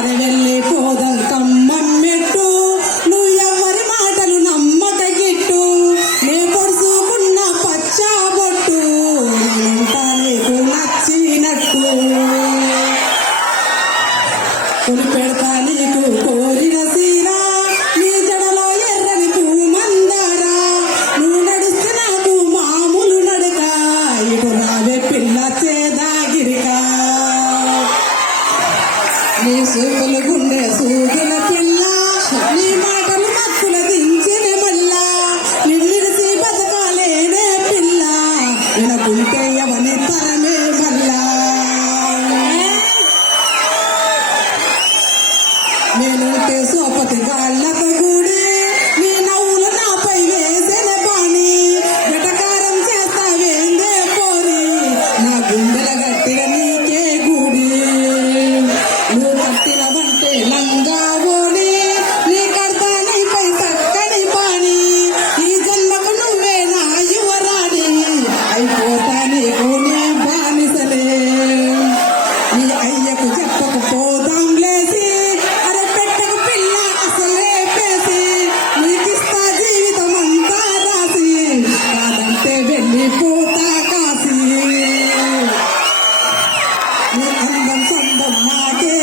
అరే వెళ్ళిపోదాం కమ్మమ్మెట్టు నువ్వు ఎవరి మాటలు నమ్మక గిట్టు నే పొడుసుకున్న పచ్చా బొట్టు నేనుంటా నీకు నచ్చినట్టు కొని పెడతా నీకు కోరిన సీరా నీ జడలో ఎర్రని పూమందారా నువ్వు నడిస్తే నాకు మామూలు నడక ఇటు రావే పిల్ల చేదాగిరికా నీ సూపులు గుండె సూదుల పిల్ల నీ మాటలు మక్కుల దించిన మల్లా నిన్నిడిసి బతకాలేనే పిల్ల వినకుంటే ఎవని తరమే మల్లా నేనుంటే సోపతి గాళ్ళతో కూడి నీ నవ్వులు నాపై వేసిన బాణి వెటకారం చేస్తావేందే పోరి నా గుండెల గట్టిగా నీకే గుడి నువ్వు కట్టినవంటే లంగా ఓడి నీ కడతా నీపై చక్కని పాని ఈ జన్మకు నువ్వే నా యువరాణి అయిపోతా నీకు నే బానిసలే నీ అయ్యకు చెప్పకు పోదాం లేసి అరే పెట్టకు పిల్ల అసలే పేసి నీకిస్తా జీవితం అంతా రాసి కాదంటే వెళ్ళిపోతా కాసి నీ అందం సందం నాకే